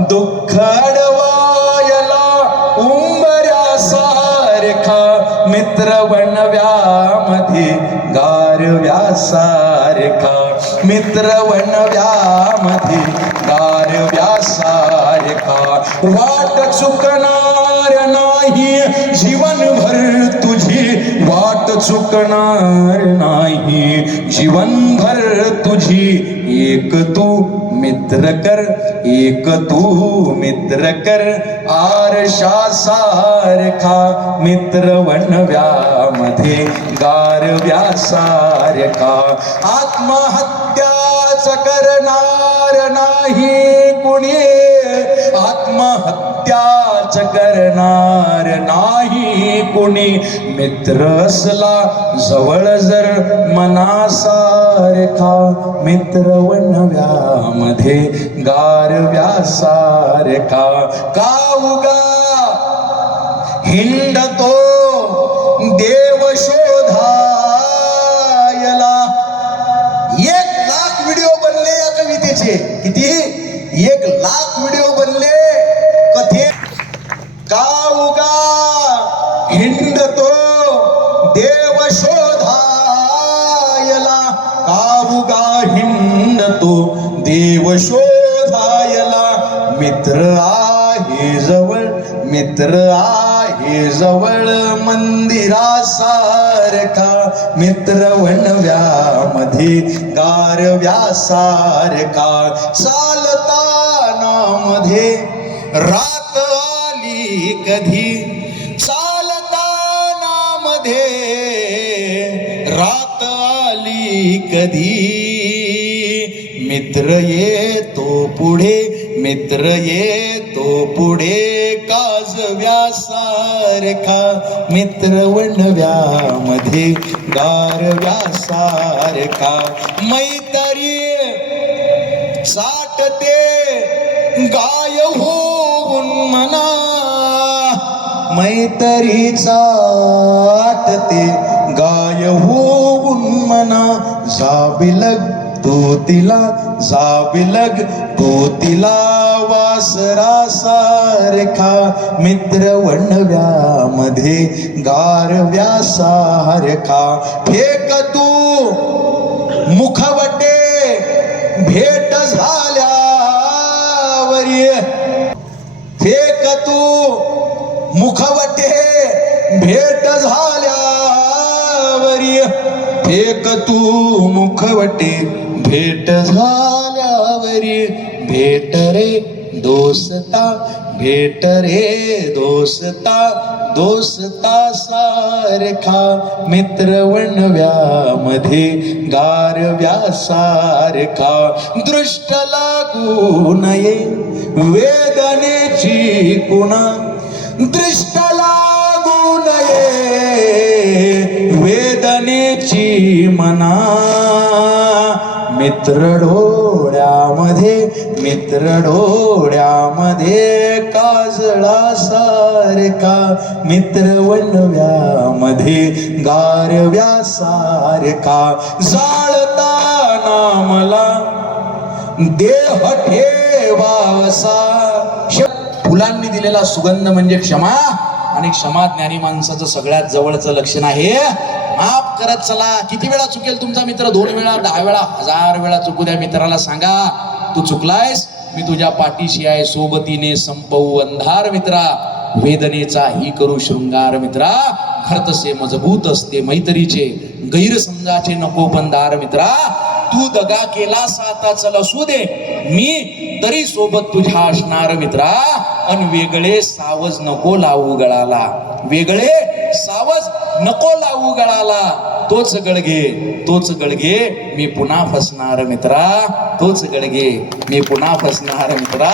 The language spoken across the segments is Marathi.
दुःखडवायला उंबऱ्या सारखा मित्र वणव्यामध्ये गारव्यासारखा मित्र वणव्यामध्ये गारव्यासारखा वाट चुकणार नाही जीवनभर तुझी वाट चुकणार नाही. जीवनभर तुझी एक तू मित्र कर एक तू मित्र कर. आरशा सारखा मित्र गार गारव्यासारखा आत्महत्याच करणार नाही. करणार नाही कुणी. मित्र असला जवळ जर मनासारखा मित्र वणव्यामध्ये गारव्यासारखा का उगा? हिंडतो देव शोधायला. एक लाख व्हिडिओ बनले या कवितेचे. किती? एक लाख व्हिडिओ बनले का हिंडतो देव शोधायला. का उगा हिंडतो देव शोधायला. मित्र आहे जवळ मित्र आहे जवळ मंदिरासारखा. मित्र वणव्यामध्ये गारव्यासारखा. चालताना मध्ये रात आली कधी चालताना मध्ये रात आली कधी? मित्र येतो पुढे, मित्र येतो पुढे काजव्यासारखा मित्र वणव्यामध्ये गारव्यासारखा मैतरी साठते, गाय होऊन मना मैतरी चाटते गाय होऊन मना जाबिलग तो तिला जाबिलग तो तिला वासरा सारखा मित्र वणव्यामध्ये गारव्यासारखा. फेक तू मुखवटे भेट झाल्यावर. फेक तू मुखवटे भेट झाल्यावर. फेक तू मुखवटे भेट झाल्यावरी. भेट रे दोस्ता भेट रे दोस्ता दोस्ता सारखा मित्र वणव्यामध्ये गारव्यासारखा दृष्ट लागू नये वेदनेची कुणा दृष्ट लागू नये. वेदनेची मना. मित्र डोळ्यामध्ये मित्र डोळ्यामध्ये काजळा सारखा मित्र वणव्यामध्ये गारव्या सारखा जाळताना मला देह ठेवावसा. फुलांनी दिलेला सुगंध म्हणजे क्षमा. आणि क्षमा ज्ञानी माणसाचं सगळ्यात जवळचं लक्षण आहे. माफ करत चला. किती वेळा चुकेल तुमचा मित्र? दोन वेळा दहा वेळा हजार वेळा चुकू द्या. मित्राला सांगा तू चुकलायस? मी तुझ्या पाठीशी आहे. सोबतीने संपवू अंधार मित्रा. वेदनेचा ही करू शृंगार मित्रा. घर तसे मजबूत असते मैत्रीचे. गैरसमजाचे नको बंधार मित्रा. तू दगा केला आता चल असू दे. मी तरी सोबत तुझ्या असणार मित्रा. अन वेगळे सावज नको लावू गळाला. वेगळे सावज नको लावू गळाला. तोच गळगे तोच गळगे मी पुन्हा फसणार मित्रा. तोच गळगे मी पुन्हा फसणार मित्रा.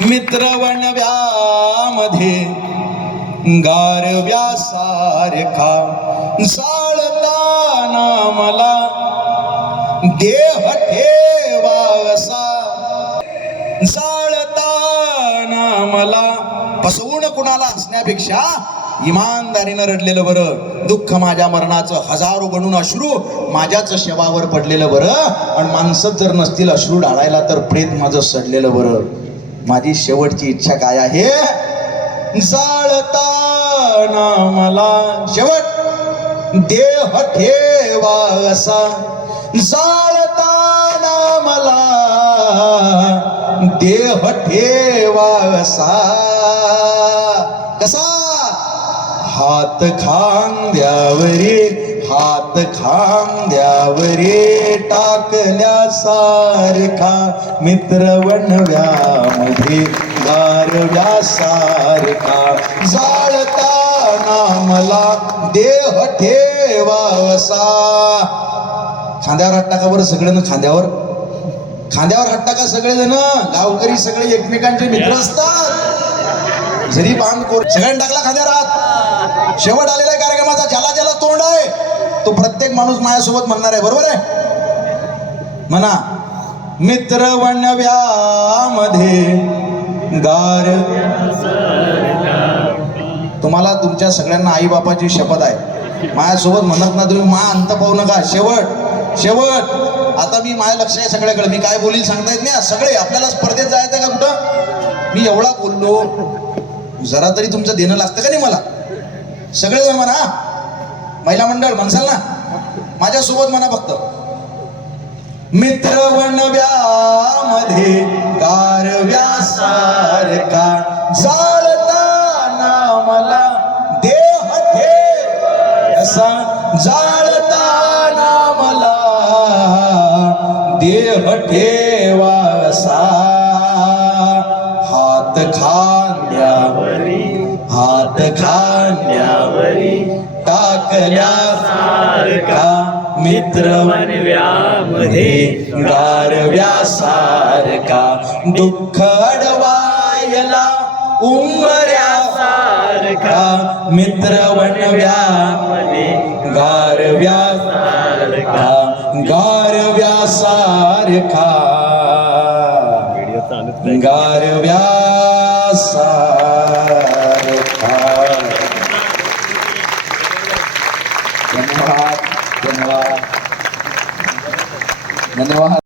मित्रवण व्यामध्ये गारव्या सारखा जाळताना मला देह ठेवा असा कुणाला असण्यापेक्षा इमानदारीनं रडलेलं बरं दुःख माझ्या मरणाचं हजारो बनून अश्रू माझ्याच शवावर पडलेलं बरं आणि माणसं जर नसतील अश्रू ढाळायला तर प्रेत माझं सडलेलं बरं. माझी शेवटची इच्छा काय आहे? जाळताना मला शेवट. देह ठेवा असा. जाळताना मला. देह ठेवा असा. कसा? हात खांद्यावरे हात खांद्यावरे टाकल्या सारखा मित्र वणव्यामध्ये गारव्या सारखा. जाळताना मला देह ठेवावसा. खांद्यावर हात टाका बरं सगळे खांद्यावर. खांद्यावर हात टाका सगळेजण. गावकरी सगळे एकमेकांचे मित्र असतात. जरी बांध कोर सगळ्यांनी टाकला खाद्या रात शेवट आलेला आहे कार्यक्रमाचा ज्याला ज्याला तोंड आहे तो प्रत्येक माणूस माझ्यासोबत म्हणणार आहे बरोबर आहे? म्हणा मित्र वणव्यामध्ये गार. तुम्हाला तुमच्या सगळ्यांना आई बापाची शपथ आहे. माझ्यासोबत म्हणत ना तुम्ही मा अंत पाहू नका. शेवट शेवट. आता मी माझ्या लक्ष आहे सगळ्याकडे. मी काय बोलील सांगता येत नाही. सगळे आपल्याला स्पर्धेत जायचं का कुठं? मी एवढा बोललो. जरा तरी तुमचं देणं लागतं का नाही मला? सगळेजण म्हणा महिला मंडळ म्हणसाल ना? माझ्यासोबत म्हणा फक्त. मित्र वनव्यामध्ये गारव्यासारखा जाळताना मला देह ठेव. असा जाळताना मला देह ठेवासा. हात खांद्या हात खांद्यावरी टाकल्या सारखा मित्र वनव्यामध्ये गारव्यासारखा दुःख अडवायला उमऱ्यासारखा मित्र वनव्यामध्ये गारव्यासारखा गारव्यासारखा गारव्यासारखा trabaja.